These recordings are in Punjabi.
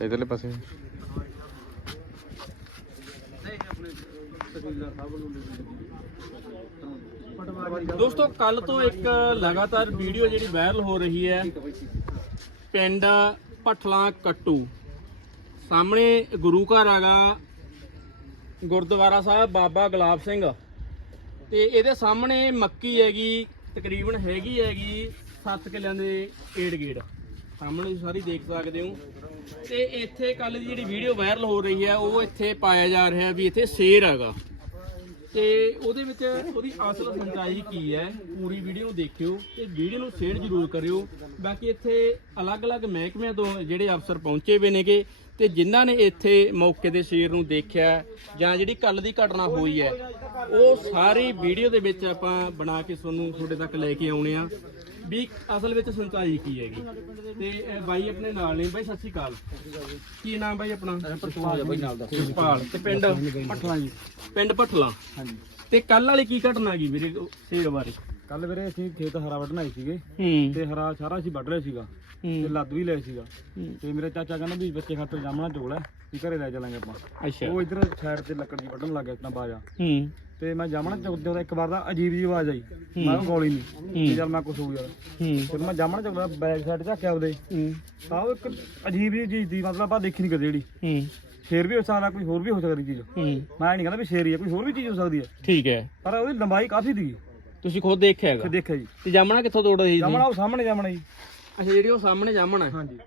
ਇਧਰਲੇ ਪਾਸੇ। ਦੋਸਤੋ, ਕੱਲ ਤੋਂ ਇੱਕ ਲਗਾਤਾਰ ਵੀਡੀਓ ਜਿਹੜੀ ਵਾਇਰਲ ਹੋ ਰਹੀ ਹੈ, ਪਿੰਡ ਭਠਲਾ ਕੱਟੂ। ਸਾਹਮਣੇ ਗੁਰੂ ਘਰ ਆਗਾ ਗੁਰਦੁਆਰਾ ਸਾਹਿਬ, ਬਾਬਾ ਗੁਲਾਬ ਸਿੰਘ। ਤੇ ਇਹਦੇ ਸਾਹਮਣੇ ਮੱਕੀ ਹੈਗੀ ਤਕਰੀਬਨ ਹੈਗੀ ਹੈਗੀ 7 ਕਿੱਲਿਆਂ ਦੇ ਏੜ ਗੇੜ। ਸਾਹਮਣੇ ਤੁਸੀਂ ਸਾਰੀ ਦੇਖ ਸਕਦੇ ਹੋ। ਤੇ ਇੱਥੇ ਕੱਲ ਦੀ ਜਿਹੜੀ ਵੀਡੀਓ ਵਾਇਰਲ ਹੋ ਰਹੀ ਹੈ, ਉਹ ਇੱਥੇ ਪਾਇਆ ਜਾ ਰਿਹਾ ਵੀ ਇੱਥੇ ਸ਼ੇਰ ਹੈਗਾ। ਤੇ ਉਹਦੇ ਵਿੱਚ ਉਹਦੀ ਅਸਲ ਸੱਚਾਈ ਕੀ ਹੈ, ਪੂਰੀ ਵੀਡੀਓ ਦੇਖਿਓ ਤੇ ਵੀਡੀਓ ਨੂੰ ਸ਼ੇਅਰ ਜ਼ਰੂਰ ਕਰਿਓ। ਬਾਕੀ ਇੱਥੇ ਅਲੱਗ-ਅਲੱਗ ਮਹਿਕਮਿਆਂ ਤੋਂ ਜਿਹੜੇ ਅਫਸਰ ਪਹੁੰਚੇ ਹੋਏ ਨੇਗੇ ਤੇ ਜਿਨ੍ਹਾਂ ਨੇ ਇੱਥੇ ਮੌਕੇ ਦੇ ਸ਼ੇਰ ਨੂੰ ਦੇਖਿਆ ਜਾਂ ਜਿਹੜੀ ਕੱਲ ਦੀ ਘਟਨਾ ਹੋਈ ਹੈ, ਉਹ ਸਾਰੀ ਵੀਡੀਓ ਦੇ ਵਿੱਚ ਆਪਾਂ ਬਣਾ ਕੇ ਤੁਹਾਨੂੰ ਤੁਹਾਡੇ ਤੱਕ ਲੈ ਕੇ ਆਉਣੇ ਆ। ਵੀ ਅਸਲ ਵਿੱਚ ਸੱਚਾਈ ਕੀ ਹੈਗੀ? ਤੇ ਇਹ ਬਾਈ ਆਪਣੇ ਨਾਲ ਨੇ। ਬਾਈ ਸਤਿ ਸ਼੍ਰੀ ਅਕਾਲ। ਕੀ ਨਾਮ ਬਾਈ ਆਪਣਾ? ਪਰਤਵਾਲ ਬਾਈ ਨਾਲ ਦਾ। ਸੁਖਪਾਲ ਤੇ ਪਿੰਡ? ਪਠਲਾ ਜੀ। ਪਿੰਡ ਭਠਲਾ ਹਾਂਜੀ। ਤੇ ਕੱਲ ਵਾਲੀ ਕੀ ਘਟਨਾ ਗਈ ਵੀਰੇ ਸ਼ੇਰ ਬਾਰੇ? ਕੱਲ ਵੀਰੇ ਅਸੀਂ ਖੇਤ ਹਰਾ ਵੱਢਣ ਆਏ ਸੀਗੇ। ਹੂੰ। ਤੇ ਹਰਾ ਸਾਰਾ ਅਸੀਂ ਵੱਢ ਲਿਆ ਸੀਗਾ। ਤੇ ਲੱਦ ਵੀ ਲਿਆ ਸੀਗਾ। ਤੇ ਮੇਰੇ ਚਾਚਾ ਕਹਿੰਦਾ ਵੀ ਬੱਚੇ ਖਾਤਰ ਜਾਮਣਾ ਚੋਲ ਹੈ ਵੀ ਘਰੇ ਲੈ ਚੱਲਾਂਗੇ ਆਪਾਂ। ਅੱਛਾ। ਉਹ ਇਧਰ ਸਾਈਡ ਤੇ ਲੱਕੜ ਜੀ ਵੱਢਣ ਲੱਗ ਗਿਆ ਇਤਨਾ ਬਾਜਾ। ਹੂੰ। ਤੇ ਮੈਂ ਜਾਮਣਾ ਚੁੱਕਦੇ ਉਹਦਾ ਇੱਕ ਵਾਰ ਦਾ ਅਜੀਬ ਜੀ ਆਵਾਜ਼ ਆਈ। ਮੈਂ ਕਿਹਾ ਗੋਲੀ ਨਹੀਂ ਚੱਲ ਮੈਂ ਕੁਛ ਹੋ ਗਿਆ। ਹੂੰ। ਫਿਰ ਮੈਂ ਜਾਮਣਾ ਚੁੱਕਦਾ ਬੈਕ ਸਾਈਡ ਝਾਕਿਆ ਉਹਦੇ ਹੂੰ। ਤਾਂ ਉਹ ਇੱਕ ਅਜੀਬ ਜੀ ਚੀਜ਼ ਦੀ ਮਤਲਬ ਆਪਾਂ ਦੇਖੀ ਨਹੀਂ ਕਦੇ ਜਿਹੜੀ। ਹੂੰ। ਸ਼ੇਰ ਵੀ ਹੋ ਸਕਦਾ ਕੋਈ ਹੋਰ ਵੀ ਹੋ ਸਕਦੀ ਚੀਜ਼। ਹੂੰ। ਮੈਂ ਨਹੀਂ ਕਹਿੰਦਾ ਵੀ ਸ਼ੇਰ ਹੀ ਹੈ ਕੋਈ ਹੋਰ ਵੀ ਚੀਜ਼ ਹੋ ਸਕਦੀ ਹੈ ਠੀਕ ਹੈ। ਪਰ ਉਹਦੀ ਲੰਬਾਈ ਕਾਫੀ ਸੀਗੀ। ਤੁਸੀਂ ਖੁਦ ਦੇਖਿਆ ਹੈਗਾ? ਦੇਖਿਆ ਜੀ। ਤੇ ਜਾਮਣਾ ਕਿੱਥੋਂ ਤੋੜ ਰਹੀ ਸੀ ਜਾਮਣਾ ਉਹ ਸਾਹਮਣੇ ਜਾਮਣਾ ਜੀ। ਅੱਛਾ ਜਿਹੜੀ ਉਹ ਸਾਹਮਣੇ ਜਾਮਣਾ ਹੈ? ਹਾਂਜੀ।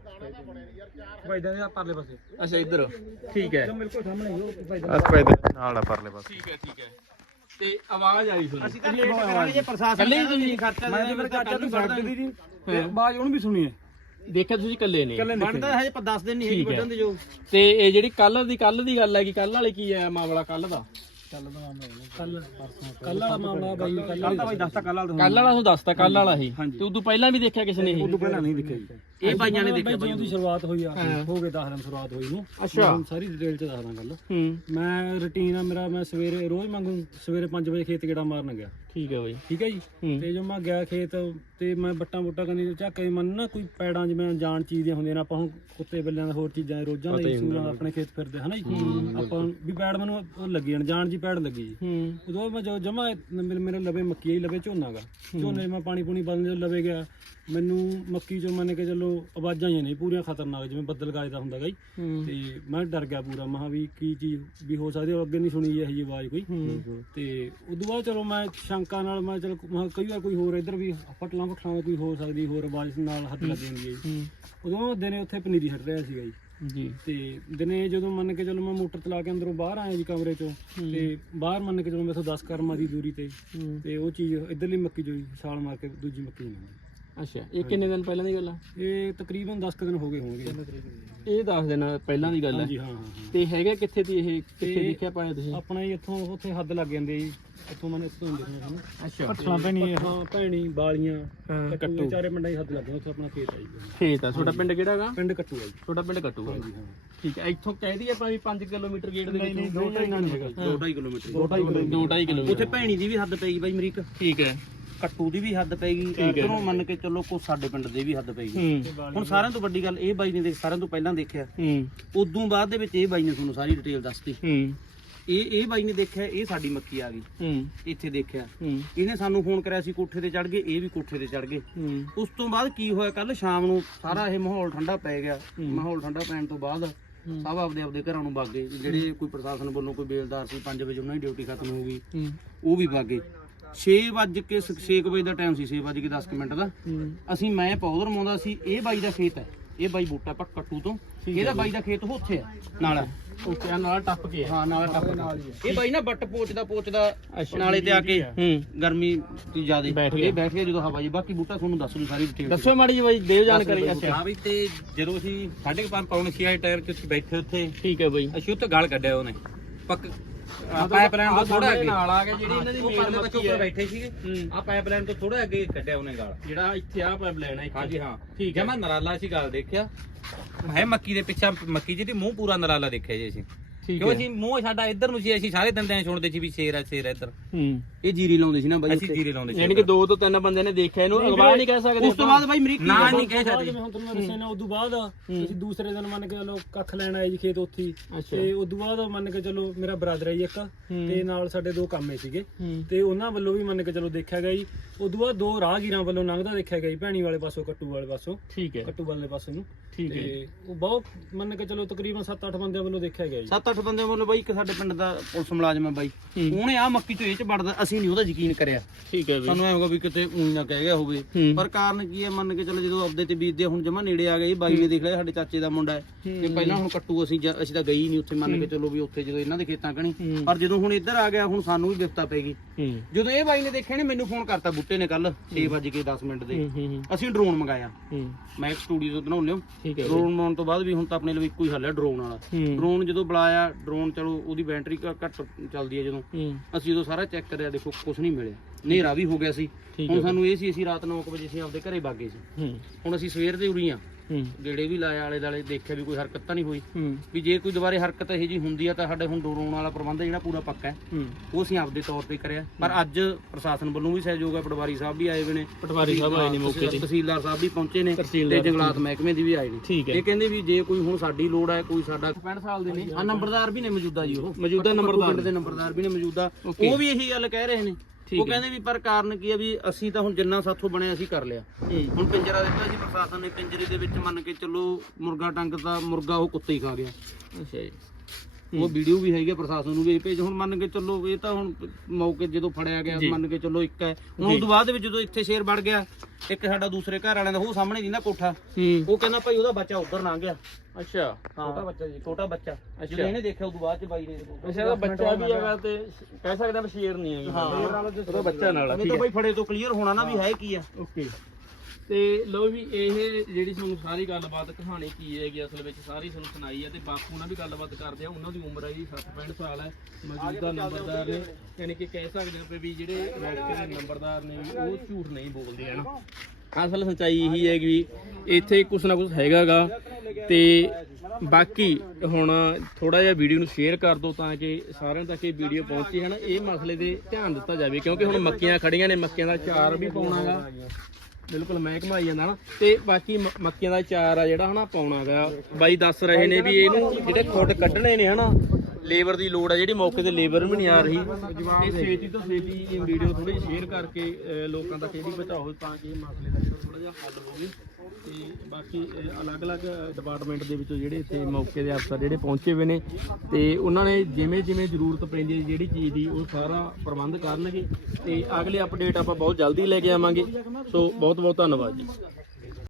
ਭਾਈਦਾਂ ਦੇ ਪਰਲੇ ਪਾਸੇ। ਅੱਛਾ ਇੱਧਰ। ਠੀਕ ਹੈ। ਮੇਰੇ ਕੋਲ ਸਾਹਮਣੇ ਹੀ ਉਹ ਭਾਈਦਾਂ ਨਾਲ ਆ ਪਰਲੇ ਪਾਸੇ। ਠੀਕ ਹੈ ਠੀਕ ਹੈ। ਤੇ ਆਵਾਜ਼ ਆਈ ਸੁਣੀ। ਜੇ ਪ੍ਰਸ਼ਾਸਨ ਕੱਲੇ ਹੀ ਤੁਸੀਂ ਮੈਂ ਤੇ ਮੇਰੇ ਚਾਚਾ ਨੂੰ ਫੜਦੀ ਜੀ ਤੇ ਆਵਾਜ਼ ਉਹਨੂੰ ਵੀ ਸੁਣੀ ਹੈ। ਦੇਖਿਆ ਤੁਸੀਂ ਕੱਲੇ ਨੇ। ਕੱਲੇ ਬਣਦਾ ਹਜੇ 10 ਦਿਨ ਠੀਕ ਹੈ। ਦੇ ਜੋ। ਤੇ ਇਹ ਜਿਹੜੀ ਕੱਲ ਦੀ ਕੱਲ ਦੀ ਗੱਲ ਹੈਗੀ ਕੱਲ ਵਾਲੀ ਕੀ ਹੈ ਮਾਮਲਾ ਕੱਲ ਦਾ? ਕੱਲ ਦਾ ਮਾਮਲਾ ਕੱਲ ਕੱਲ ਵਾਲਾ ਮਾਮਲਾ ਬਾਈ ਕੱਲ ਦਾ ਬਾਈ ਦੱਸਤਾ ਕੱਲ ਵਾਲਾ ਕੱਲ ਵਾਲਾ ਤੁਹਾਨੂੰ ਦੱਸਤਾ ਕੱਲ ਵਾਲਾ ਹੀ। ਤੇ ਉਦੋਂ ਪਹਿਲਾਂ ਵੀ ਦੇਖਿਆ ਕਿਸੇ ਨੇ ਇਹ? ਉਦੋਂ ਪਹਿਲਾਂ ਨਹੀਂ ਦੇਖਿਆ ਜੀ। ਇਹ ਬਾਈਆਂ ਨੇ ਦੇਖਿਆ ਬਾਈ ਦੀ ਸ਼ੁਰੂਆਤ ਹੋਈ ਆ। ਹਾਂ। ਹੋ ਗਏ 10 ਦਿਨ ਸ਼ੁਰੂਆਤ ਹੋਈ ਨੂੰ। ਅੱਛਾ। ਮੈਂ ਸਾਰੀ ਡਿਟੇਲ ਚ ਦੱਸਦਾ ਗੱਲ। ਹੂੰ। ਮੈਂ ਰੁਟੀਨ ਆ ਮੇਰਾ ਮੈਂ ਸਵੇਰੇ ਰੋਜ਼ ਮੰਗੂ ਸਵੇਰੇ 5 ਵਜੇ ਖੇਤ ਗੇੜਾ ਮਾਰਨ ਗਿਆ। ਠੀਕ ਹੈ ਬਾਈ। ਠੀਕ ਹੈ ਜੀ? ਹੂੰ। ਤੇ ਜਦੋਂ ਮੈਂ ਗਿਆ ਖੇਤ ਤੇ ਮੈਂ ਬੱਟਾਂ ਬੁੱਟਾਂ ਕਰਨੀ ਝਾਕੇ ਮਨ ਨਾ ਕੋਈ ਪੈੜਾਂ ਜਿਵੇਂ ਜਾਣ ਚੀਜ਼ ਦੀਆਂ ਹੁੰਦੀਆਂ ਨੇ ਆਪਾਂ ਹੁਣ ਕੁੱਤੇ ਬਿੱਲਿਆਂ ਦਾ ਹੋਰ ਚੀਜ਼ਾਂ ਰੋਜ਼ਾਂ ਦਾ ਸੂਰਾਂ ਦਾ ਆਪਣੇ ਖੇਤ ਫਿਰਦੇ ਹਨਾ ਜੀ? ਆਪਾਂ ਵੀ ਪੈੜ ਮੈਨੂੰ ਉਹ ਲੱਗੀ ਜਾਣ ਜਾਣ ਜੀ ਪੈੜ ਲੱਗੀ ਜੀ। ਹੂੰ। ਉਦੋਂ ਮੈਂ ਜਮਾ ਮੇਰੇ ਮੇਰੇ ਲਵੇ ਮੱਕੀ ਹੀ ਲਵੇ ਝੋਨਾ ਗਾ। ਝੋਨੇ 'ਚ ਮੈਂ ਪਾਣੀ ਪੂਣੀ ਬਦਲਣ ਜਦੋਂ ਲਵੇ ਗਿਆ ਮੈਨੂੰ ਮੱਕੀ ਚੋਂ ਮੰਨ ਕੇ ਚੱਲੋ ਆਵਾਜ਼ਾਂ ਹੀ ਨਹੀਂ ਪੂਰੀਆਂ ਖਤਰਨਾਕ ਜਿਵੇਂ ਬੱਦਲ ਗਾਜਦਾ ਹੁੰਦਾ ਗਾ ਜੀ ਹੂੰ। ਤੇ ਮੈਂ ਡਰ ਗਿਆ ਪੂਰਾ ਮਹਾ ਵੀ ਕੀ ਚੀਜ਼ ਵੀ ਹੋ ਸਕਦੀ ਹੈ ਅੱਗੇ ਨਹੀਂ ਸੁਣੀ ਇਹ ਜੀ ਆਵਾਜ਼ ਕੋਈ। ਤੇ ਉਦੋਂ ਬਾਅਦ ਚਲੋ ਮੈਂ ਸ਼ੰਕਾ ਨਾਲ ਮੈਂ ਚਲ ਕਈ ਵਾਰ ਕੋਈ ਹੋਰ ਇੱਧਰ ਵੀ ਫਟਲਾਂ ਫਟਲਾਂ ਕੋਈ ਹੋ ਸਕਦੀ ਹੋਰ ਆਵਾਜ਼ ਨਾਲ ਹੱਥ ਲੱਗ ਜਾਂਦੀ ਹੈ ਜੀ। ਹੂੰ। ਉਦੋਂ ਦਿਨੇ ਉੱਥੇ ਪਨੀਰੀ ਛੱਡ ਰਿਹਾ ਸੀਗਾ ਜੀ। ਜੀ। ਤੇ ਦਿਨੇ ਜਦੋਂ ਮੰਨ ਕੇ ਚਲੋ ਮੈਂ ਮੋਟਰ ਚਲਾ ਕੇ ਅੰਦਰੋਂ ਬਾਹਰ ਆਇਆ ਜੀ ਕਮਰੇ ਚੋਂ ਤੇ ਬਾਹਰ ਮੰਨ ਕੇ ਚਲੋ ਮੈਥੋਂ 10 ਕਰਮਾਂ ਦੀ ਦੂਰੀ ਤੇ ਹੂੰ। ਤੇ ਉਹ ਚੀਜ਼ ਇੱਧਰਲੀ ਮੱਕੀ ਹੀ ਛਾਲ ਮਾਰ ਕੇ ਦੂਜੀ ਮੱਕੀ ਨੂੰ। ਅੱਛਾ ਇਹ ਕਿੰਨੇ ਦਿਨ ਪਹਿਲਾਂ ਦੀ ਗੱਲ ਆ? ਇਹ ਤਕਰੀਬਨ 10 ਕੁ ਦਿਨ ਹੋ ਗਏ ਹੋਣਗੇ। ਇਹ ਦੱਸ ਦੇਣਾ ਪਹਿਲਾਂ ਦੀ ਗੱਲ ਹੈ ਹਾਂਜੀ ਹਾਂ ਹਾਂ ਹਾਂ। ਤੇ ਹੈਗਾ ਕਿੱਥੇ ਦੀ ਇਹ? ਕਿੱਥੇ ਇਹ- ਦੇਖਿਆ ਪਾਇਆ ਤੁਸੀਂ? ਆਪਣਾ ਹੀ ਇੱਥੋਂ ਉੱਥੇ ਹੱਦ ਲੱਗ ਜਾਂਦੇ ਜੀ। ਇੱਥੋਂ ਮਨ ਇੱਥੋਂ ਦੇਖਣਾ ਸਾਨੂੰ। ਅੱਛਾ। ਪੱਠਲਾਂ ਪੈਣੀ ਹਾਂ ਭੈਣੀ ਬਾਲੀਆਂ ਹਾਂ, ਕੱਟੂ ਚਾਰੇ ਪਿੰਡਾਂ ਦੀ ਹੱਦ ਲੱਗ ਜਾਂਦੀ ਉੱਥੇ ਆਪਣਾ ਖੇਤ ਆਈ ਖੇਤ ਆ। ਤੁਹਾਡਾ ਪਿੰਡ ਕਿਹੜਾ ਹੈਗਾ ਪਿੰਡ ਕੱਟੂ ਆ ਜੀ। ਤੁਹਾਡਾ ਪਿੰਡ ਕੱਟੂਗਾ ਹਾਂਜੀ ਹਾਂ। ਠੀਕ ਹੈ ਇੱਥੋਂ ਕਹਿ ਦਈਏ ਆਪਾਂ ਵੀ 5 ਕਿਲੋਮੀਟਰ ਗੇਟ ਦੇ ਨਹੀਂ ਨਹੀਂ ਵਿੱਚ ਦੋ ਢਾਈ ਨਹੀਂ ਹੈਗਾ। ਦੋ ਢਾਈ ਕਿਲੋਮੀਟਰ। 2.5 ਕਿਲੋਮੀਟਰ। ਉੱਥੇ ਭੈਣੀ ਦੀ ਵੀ ਹੱਦ ਪੈਗੀ ਬਾਈ ਅਮਰੀਕ ਠੀਕ ਹੈ। ਕੱਟੂ ਦੀ ਵੀ ਹੱਦ ਪੈਗੀ ਇਧਰੋਂ ਮੰਨ ਕੇ ਚੱਲੋ ਕੋ ਸਾਡੇ ਪਿੰਡ ਦੇ ਵੀ ਹੱਦ ਪੈਗੀ ਹੁਣ ਸਾਰਿਆਂ ਤੋਂ ਵੱਡੀ ਗੱਲ ਇਹ ਬਾਈ ਨੇ ਸਾਰਿਆਂ ਤੋਂ ਪਹਿਲਾਂ ਦੇਖਿਆ। ਉਦੋਂ ਬਾਅਦ ਦੇ ਵਿੱਚ ਇਹ ਬਾਈ ਨੇ ਤੁਹਾਨੂੰ ਸਾਰੀ ਡਿਟੇਲ ਦੱਸਤੀ। ਇਹ ਇਹ ਬਾਈ ਨੇ ਦੇਖਿਆ ਇਹ ਸਾਡੀ ਮੱਕੀ ਆ ਗਈ। ਇੱਥੇ ਦੇਖਿਆ। ਇਹਨੇ ਸਾਨੂੰ ਫੋਨ ਕਰਿਆ ਸੀ ਕੋਠੇ ਤੇ ਚੜ ਗਏ ਇਹ ਵੀ ਕੋਠੇ ਤੇ ਚੜ ਗਏ। ਉਸ ਤੋਂ ਬਾਅਦ ਕੀ ਹੋਇਆ ਕੱਲ ਸ਼ਾਮ ਨੂੰ ਸਾਰਾ ਇਹ ਮਾਹੌਲ ਠੰਡਾ ਪੈ ਗਿਆ। ਮਾਹੌਲ ਠੰਡਾ ਪੈਣ ਤੋਂ ਬਾਅਦ ਸਭ ਆਪਦੇ ਆਪਦੇ ਘਰਾਂ ਨੂੰ ਬਾਗੇ ਜਿਹੜੇ ਕੋਈ ਪ੍ਰਸ਼ਾਸਨ ਵੱਲੋਂ ਕੋਈ ਬੇਲਦਾਰ ਸੀ 5 ਵਜੇ ਉਹਨਾਂ ਦੀ ਡਿਊਟੀ ਖਤਮ ਹੋ ਗਈ। ਉਹ ਵੀ ਭਾਗੇ 6:06 ਵਜੇ ਦਾ ਟਾਈਮ ਸੀ 6:10 ਮਿੰਟ ਦਾ। ਅਸੀਂ ਮੈਂ ਪੌਦਰ ਮਾਉਂਦਾ ਸੀ ਇਹ ਬਾਈ ਦਾ ਖੇਤ ਹੈ। ਇਹ ਬਾਈ ਬੂਟਾ ਪੱਕ ਕੱਟੂ ਤੋਂ। ਇਹਦਾ ਬਾਈ ਦਾ ਖੇਤ ਉਹ ਉੱਥੇ ਆ ਨਾਲ। ਉੱਥੇ ਨਾਲ ਟੱਪ ਕੇ ਹਾਂ ਨਾਲ ਟੱਪ ਕੇ। ਇਹ ਬਾਈ ਨਾ ਬੱਟ ਪੋਚਦਾ ਪੋਚਦਾ ਨਾਲੇ ਤੇ ਆ ਕੇ ਗਰਮੀ ਦੀ ਜ਼ਿਆਦਾ। ਇਹ ਬੈਠ ਗਿਆ ਜਦੋਂ ਹਵਾ ਜੀ ਬਾਕੀ ਬੂਟਾ ਤੁਹਾਨੂੰ ਦੱਸ ਦੂੰ ਸਾਰੀ ਡਿਟੇਲ ਦੱਸੋ ਮਾੜੀ ਜੀ ਬਾਈ ਦਿਓ ਜਾਣਕਾਰੀ ਅੱਛਾ। ਹਾਂ ਬਈ ਤੇ ਜਦੋਂ ਅਸੀਂ 5:30 ਪੌਣੇ 6 ਟਾਈਮ ਤੇ ਬੈਠੇ ਉੱਥੇ। ਠੀਕ ਹੈ ਬਾਈ। ਅਸੀਂ ਉੱਥੇ ਗਾਲ ਕੱਢਿਆ ਉਹਨੇ। ਪੱਕ ਪਾਈਪਲਾਈਨ ਤੋਂ ਥੋੜਾ ਅੱਗੇ। ਨਾਲ ਆ ਗਿਆ ਜਿਹੜੀ ਇਹਨਾਂ ਦੀ ਉਹ ਮੇਨ ਪਰਲੇ ਬੱਚੇ ਮੱਕੀ ਉੱਪਰ ਹੈ। ਬੈਠੇ ਸੀਗੇ। ਆ ਪਾਈਪਲਾਈਨ ਤੋਂ ਥੋੜਾ ਅੱਗੇ ਕੱਢਿਆ ਉਹਨੇ ਗਾਲ। ਜਿਹੜਾ ਇੱਥੇ ਆ ਪਾਈਪ ਲੈਣਾ ਇੱਥੇ। ਹਾਂਜੀ ਹਾਂ। ਠੀਕ ਹੈ। ਜਮਾ ਨਰਾਲਾ ਸੀ ਗਾਲ ਦੇਖਿਆ। ਹੈ ਮੱਕੀ ਦੇ ਪਿੱਛੇ ਮੱਕੀ ਜਿਹਦੀ ਮੂੰਹ ਪੂਰਾ ਨਰਾਲਾ ਦੇਖਿਆ ਜੀ ਅਸੀਂ। ਠੀਕ ਕਿਉਂ ਹੈ। ਅਸੀਂ ਮੂੰਹ ਸਾਡਾ ਇੱਧਰ ਨੂੰ ਸੀ ਅਸੀਂ ਸਾਰੇ ਦਿਨ ਐਂ ਸੁਣਦੇ ਸੀ ਵੀ ਸ਼ੇਰ ਆ ਸ਼ੇਰ ਆ ਇੱਧਰ। ਹੂੰ। ਇਹ ਜੀਰੀ ਲਾਉਂਦੇ ਸੀ ਨਾ ਬਾਈ ਅਸੀਂ ਜੀਰੇ ਲਾਉਂਦੇ ਸੀ ਯਾਨੀ ਕਿ ਦੋ ਤੋਂ ਤਿੰਨ ਬੰਦੇ ਨੇ ਦੇਖਿਆ ਇਹਨੂੰ ਅਗਵਾ ਨਹੀਂ ਕਹਿ ਸਕਦੇ ਉਸ ਤੋਂ ਬਾਅਦ ਬਾਈ ਅਮਰੀਕੀ ਨਾ ਨਹੀਂ ਕਹਿ ਸਕਦੇ। ਜਿਵੇਂ ਹੁਣ ਤੁਹਾਨੂੰ ਮੈਂ ਦੱਸਿਆ ਨਾ ਉਦੋਂ ਬਾਅਦ ਅਸੀਂ ਦੂਸਰੇ ਦਿਨ ਮੰਨ ਕੇ ਚਲੋ ਕੱਖ ਲੈਣ ਆਏ ਜੀ ਖੇਤ ਉੱਥੇ। ਹੀ। ਅੱਛਾ। ਤੇ ਉਦੋਂ ਬਾਅਦ ਮੰਨ ਕੇ ਚਲੋ ਮੇਰਾ ਬ੍ਰਦਰ ਹੈ ਜੀ ਇੱਕ ਤੇ ਨਾਲ ਸਾਡੇ ਦੋ ਕਾਮੇ ਸੀਗੇ। ਹੂੰ। ਤੇ ਉਹਨਾਂ ਵੱਲੋਂ ਵੀ ਮੰਨ ਕੇ ਚਲੋ ਦੇਖਿਆ ਗਿਆ ਜੀ। ਉਦੋਂ ਬਾਅਦ ਦੋ ਰਾਹਗੀਰਾਂ ਵੱਲੋਂ ਲੰਘਦਾ ਦੇਖਿਆ ਗਿਆ ਜੀ ਭੈਣੀ ਵਾਲੇ ਪਾਸੋਂ ਕੱਟੂ ਵਾਲੇ ਪਾਸੋਂ। ਠੀਕ ਹੈ। ਕੱਟੂ ਵਾਲੇ ਪਾਸੇ ਨੂੰ। ਠੀਕ ਹੈ। ਤੇ ਉਹ ਬਹੁਤ ਮੰਨ ਕੇ ਚਲੋ ਤਕਰੀਬਨ 7-8 ਬੰਦਿਆਂ ਵੱਲੋਂ ਦੇਖਿਆ ਗਿਆ ਜੀ। 7-8 ਬੰਦੇ ਵੱਲੋਂ ਬਾਈ ਇੱਕ ਸਾਡੇ ਪਿੰਡ ਦਾ ਪੁਲਿਸ ਮੁਲਾਜ਼ਮ ਹੈ ਬਾਈ। ਉਹਨੇ ਆ ਮੱਕੀ ਚੋਂ ਇਹ ਚ ਵੜਦਾ ਅਸੀਂ ਨਹੀਂ ਉਹਦਾ ਯਕੀਨ ਕਰਿਆ। ਠੀਕ ਹੈ ਬਈ। ਸਾਨੂੰ ਐ ਹੋਗਾ ਵੀ ਕਿਤੇ ਊਂ ਨਾ ਕਹਿ ਗਿਆ ਹੋਵੇ। ਹੂੰ। ਪਰ ਕਾਰਨ ਕੀ ਹੈ ਮੰਨ ਕੇ ਚਲੋ ਜਦੋਂ ਆਪਦੇ ਤੇ ਬੀਤਦੇ ਹੁਣ ਜਮਾ ਨੇੜੇ ਆ ਗਏ ਬਾਈ ਨੇ ਦੇਖ ਲਿਆ ਸਾਡੇ ਚਾਚੇ ਦਾ ਮੁੰਡਾ ਹੈ। ਤੇ ਪਹਿਲਾਂ ਹੁਣ ਕੱਟੂ ਅਸੀਂ ਜਾ- ਅਸੀਂ ਤਾਂ ਗਈ ਨਹੀਂ ਉੱਥੇ ਮੰਨ ਕੇ ਚਲੋ ਵੀ ਉੱਥੇ ਜਦੋਂ ਇਹਨਾਂ ਦੇ ਖੇਤਾਂ ਕਣੀ। ਹੂੰ। ਪਰ ਜਦੋਂ ਹੁਣ ਇੱਧਰ ਆ ਗਿਆ ਹੁਣ ਸਾਨੂੰ ਵੀ ਵਿਪਤਾ ਪੈ ਗਈ। ਹੂੰ। ਜਦੋਂ ਇਹ ਬਾਈ ਨੇ ਦੇਖਿਆ ਨੇ ਮੈਨੂੰ ਫੋਨ ਕਰਤਾ ਬੁੱਟੇ ਨੇ ਕੱਲ 6:10 ਮਿੰਟ ਦੇ। ਹੂੰ ਹੂੰ ਅਸੀਂ ਡਰੋਨ ਮੰਗਾਇਆ। ਹੂੰ। ਮੈਂ ਇੱਕ ਸਟੂਡੀਓ ਤੋਂ ਹਾਂ। ਠੀਕ ਹੈ ਬਈ। ਡਰੋਨ ਬਣਾਉਣ ਤੋਂ ਬਾਅਦ ਵੀ ਹੁਣ ਤਾਂ ਆਪਣੇ ਲਈ ਇੱਕੋ ਹੀ ਹੱਲ ਹੈ ਡਰੋਨ ਵਾਲਾ। ਹੂੰ। ਡਰੋਨ ਜਦੋਂ ਬੁਲਾਇਆ ਡਰੋਨ ਚਲੋ ਉਹਦੀ ਬੈਟਰੀ ਘੱਟ ਚੱਲਦੀ ਹੈ ਜਦੋਂ। ਅਸੀਂ ਜਦੋਂ ਸਾਰਾ ਚੈੱਕ ਕਰਿਆ ਦੇਖੋ ਕੁਝ ਨਹੀਂ ਮਿਲਿਆ। ਹਨੇਰਾ ਵੀ ਹੋ ਗਿਆ ਸੀ। ਠੀਕ ਹੁਣ ਹੈ। ਸਾਨੂੰ ਇਹ ਸੀ ਅਸੀਂ ਰਾਤ 9 ਵਜੇ ਅਸੀਂ ਆਪਦੇ ਘਰੇ ਬਾਗੇ ਸੀ। ਹੂੰ। ਹੁਣ ਅਸੀਂ ਸਵੇਰ ਦੇ ਉਰੀ ਆ। ਹੂੰ। ਗੇੜੇ ਵੀ ਲਾਏ ਆਲੇ ਦਾਲੇ ਦੇਖਿਆ ਵੀ ਕੋਈ ਹਰਕਤ ਤਾਂ ਨਹੀਂ ਹੋਈ। ਹੂੰ। ਵੀ ਜੇ ਕੋਈ ਦੁਬਾਰੇ ਹਰਕਤ ਇਹੋ ਜੀ ਹੁੰਦੀ ਆ ਤਾਂ ਸਾਡੇ ਹੁਣ ਡਰੋਨ ਵਾਲਾ ਪ੍ਰਬੰਧ ਜਿਹੜਾ ਪੂਰਾ ਪੱਕਾ ਹੈ। ਹੂੰ। ਉਹ ਅਸੀਂ ਆਪਦੇ ਤੌਰ ਤੇ ਕਰਿਆ। ਪਰ ਅੱਜ ਪ੍ਰਸ਼ਾਸਨ ਵੱਲੋਂ ਵੀ ਸਹਿਯੋਗ ਹੈ ਪਟਵਾਰੀ ਸਾਹਿਬ ਵੀ ਆਏ ਹੋਏ ਨੇ। ਪਟਵਾਰੀ ਸਾਹਿਬ ਆਏ ਨੇ ਮੌਕੇ ਤੇ। ਤਹਿਸੀਲਦਾਰ ਸਾਹਿਬ ਵੀ ਪਹੁੰਚੇ ਨੇ ਤੇ ਤਹਿਸੀਲਦਾਰ ਜੰਗਲਾਤ ਮਹਿਕਮੇ ਦੀ ਵੀ ਆਏ ਨੇ। ਠੀਕ ਹੈ। ਇਹ ਕਹਿੰਦੇ ਵੀ ਜੇ ਕੋਈ ਹੁਣ ਸਾਡੀ ਲੋੜ ਹੈ ਕੋਈ ਸਾਡਾ 65 ਸਾਲ ਦੇ ਨੇ। ਆ ਨੰਬਰਦਾਰ ਵੀ ਨੇ ਮੌਜੂਦਾ ਜੀ ਉਹ। ਮੌਜੂਦਾ ਨੰਬਰਦਾਰ ਪਿੰਡ ਦੇ ਨੰਬਰਦਾਰ ਵੀ ਨੇ ਮੌਜੂਦਾ। Okay. ਉਹ ਵੀ ਇਹੀ ਗੱਲ ਕਹਿ ਰਹੇ ਨੇ। ਉਹ। ਕਹਿੰਦੇ ਵੀ ਪਰ ਕਾਰਨ ਕੀ ਹੈ ਵੀ ਅਸੀਂ ਤਾਂ ਹੁਣ ਜਿੰਨਾ ਸਾਥੋਂ ਬਣਿਆ ਅਸੀਂ ਕਰ ਲਿਆ। ਹੁਣ ਪਿੰਜਰਾ ਦਿੱਤਾ ਸੀ ਪ੍ਰਸ਼ਾਸਨ ਨੇ ਪਿੰਜਰੇ ਦੇ ਵਿੱਚ ਮੰਨ ਕੇ ਚੱਲੋ ਮੁਰਗਾ ਟੰਗ ਦਾ ਮੁਰਗਾ ਉਹ ਕੁੱਤੇ ਹੀ ਖਾ ਗਿਆ। ਅੱਛਾ ਜੀ। ਉਹ ਵੀਡੀਓ ਵੀ ਹੈਗੀ ਆ, ਪ੍ਰਸ਼ਾਸਨ ਨੂੰ ਵੀ ਭੇਜ ਹੁਣ ਮੰਨ ਕੇ ਚੱਲੋ ਇਹ ਤਾਂ ਹੁਣ ਮੌਕੇ ਜਦੋਂ ਫੜਿਆ ਗਿਆ ਮੰਨ ਕੇ ਚੱਲੋ ਇੱਕ ਹੈ। ਹੁਣ ਉਸ ਤੋਂ ਬਾਅਦ ਵਿੱਚ ਜਦੋਂ ਇੱਥੇ ਸ਼ੇਰ ਵੜ ਗਿਆ ਇੱਕ ਸਾਡਾ ਦੂਸਰੇ ਘਰ ਵਾਲਿਆਂ ਦਾ ਉਹ ਸਾਹਮਣੇ ਜਿੰਦਾ ਕੋਠਾ। ਹੂੰ। ਉਹ ਕਹਿੰਦਾ ਭਾਈ ਉਹਦਾ ਬੱਚਾ ਉੱਧਰ ਲੰਘ ਗਿਆ। ਅੱਛਾ। ਛੋਟਾ ਬੱਚਾ ਜੀ ਛੋਟਾ ਬੱਚਾ। ਜਦੋਂ ਇਹਨੇ ਦੇਖਿਆ ਉਸ ਤੋਂ ਬਾਅਦ ਚ ਬਾਈ ਨੇ ਅੱਛਾ ਇਹਦਾ ਬੱਚਾ ਵੀ ਹੈਗਾ ਤੇ ਕਹਿ ਸਕਦੇ ਆ ਸ਼ੇਰ ਨਹੀਂ ਹੈਗੀ। ਹਾਂ। ਉਹਦਾ ਬੱਚਾ ਨਾਲ ਆ, ਇਹ ਠੀਕ ਤਾਂ ਹੈ। ਬਾਈ ਫੜੇ ਤੋਂ ਕਲੀਅਰ ਹੋਣਾ ਨਾ ਵੀ ਹੈ ਕੀ ਆ। ਓਕੇ। ਤੇ ਲੋ ਵੀ ਇਹ ਜਿਹੜੀ ਤੁਹਾਨੂੰ ਸਾਰੀ ਗੱਲਬਾਤ ਕਹਾਣੀ ਕੀ ਹੈਗੀ ਅਸਲ ਵਿੱਚ ਸਾਰੀ ਤੁਹਾਨੂੰ ਸੁਣਾਈ ਹੈ ਤੇ ਬਾਪੂ ਨਾਲ ਵੀ ਗੱਲਬਾਤ ਕਰਦੇ ਆ ਉਹਨਾਂ ਦੀ ਉਮਰ ਹੈ ਜੀ 60 65 ਸਾਲ ਹੈ ਮੌਜੂਦਾ ਨੰਬਰਦਾਰ ਨੇ ਯਾਨੀ ਕਿ ਕਹਿ ਸਕਦੇ ਹਾਂ ਵੀ ਜਿਹੜੇ ਮੌਕੇ ਦੇ ਨੰਬਰਦਾਰ ਨੇ ਵੀ ਉਹ ਝੂਠ ਨਹੀਂ ਬੋਲਦੇ ਹਨ ਅਸਲ ਸੱਚਾਈ ਇਹੀ ਹੈ ਕਿ ਇੱਥੇ ਕੁਛ ਨਾ ਕੁਛ ਹੈਗਾਗਾ ਤੇ ਬਾਕੀ ਹੁਣ ਥੋੜਾ ਜਿਹਾ ਵੀਡੀਓ ਨੂੰ ਸ਼ੇਅਰ ਕਰ ਦਿਓ ਤਾਂ ਕਿ ਸਾਰਿਆਂ ਤੱਕ ਇਹ ਵੀਡੀਓ ਪਹੁੰਚੇ ਹਨ ਇਹ ਮਸਲੇ ਤੇ ਧਿਆਨ ਦਿੱਤਾ ਜਾਵੇ ਕਿਉਂਕਿ ਹੁਣ ਮੱਕੀਆਂ ਖੜੀਆਂ ਨੇ ਮੱਕੀਆਂ ਦਾ ਚਾਰ ਵੀ ਪਾਉਣਾਗਾ ਬਿਲਕੁਲ ਮੈਂ ਘਮਾਈ ਜਾਂਦਾ ਨਾ। ਤੇ ਬਾਕੀ ਮ- ਮੱਕੀਆਂ ਦਾ ਚਾਰ ਆ ਜਿਹੜਾ ਹਨਾ ਪਾਉਣਾਗਾ ਬਾਈ ਦੱਸ ਰਹੇ ਨੇ ਵੀ ਇਹਨੂੰ ਜਿਹੜੇ ਖੁੱਡ ਕੱਢਣੇ ਨੇ ਹਨਾ ਲੇਬਰ ਦੀ ਲੋੜ ਆ ਜਿਹੜੀ ਮੌਕੇ ਤੇ ਲੇਬਰ ਵੀ ਨਹੀਂ ਆ ਰਹੀ। ਤੇ ਛੇਤੀ ਤੋਂ ਛੇਤੀ ਇਹ ਵੀਡੀਓ ਥੋੜੀ ਸ਼ੇਅਰ ਕਰਕੇ ਅਹ, ਲੋਕਾਂ ਤੱਕ ਇਹਦੀ ਪਹੁੰਚਾਓ ਤਾਂ ਕਿ ਇਹ ਮਸਲੇ ਦਾ ਜਿਹੜਾ ਥੋੜਾ ਜਿਹਾ ਹੱਲ ਹੋਵੇ। ਤੇ ਬਾਕੀ ਅਲੱਗ-ਅਲੱਗ ਡਿਪਾਰਟਮੈਂਟ ਦੇ ਵਿੱਚੋਂ ਜਿਹੜੇ ਇੱਥੇ ਮੌਕੇ ਦੇ ਅਫਸਰ ਜਿਹੜੇ ਪਹੁੰਚੇ ਹੋਏ ਨੇ, ਤੇ ਉਹਨਾਂ ਨੇ ਜਿਵੇਂ ਜਿਵੇਂ ਜ਼ਰੂਰਤ ਪੈਂਦੀ ਹੈ, ਜਿਹੜੀ ਚੀਜ਼ ਦੀ ਉਹ ਸਾਰਾ ਪ੍ਰਬੰਧ ਕਰਨਗੇ ਤੇ ਅਗਲੇ ਅਪਡੇਟ ਆਪਾਂ ਬਹੁਤ ਜਲਦੀ ਲੈ ਕੇ ਆਵਾਂਗੇ। ਸੋ ਬਹੁਤ ਬਹੁਤ ਧੰਨਵਾਦ ਜੀ।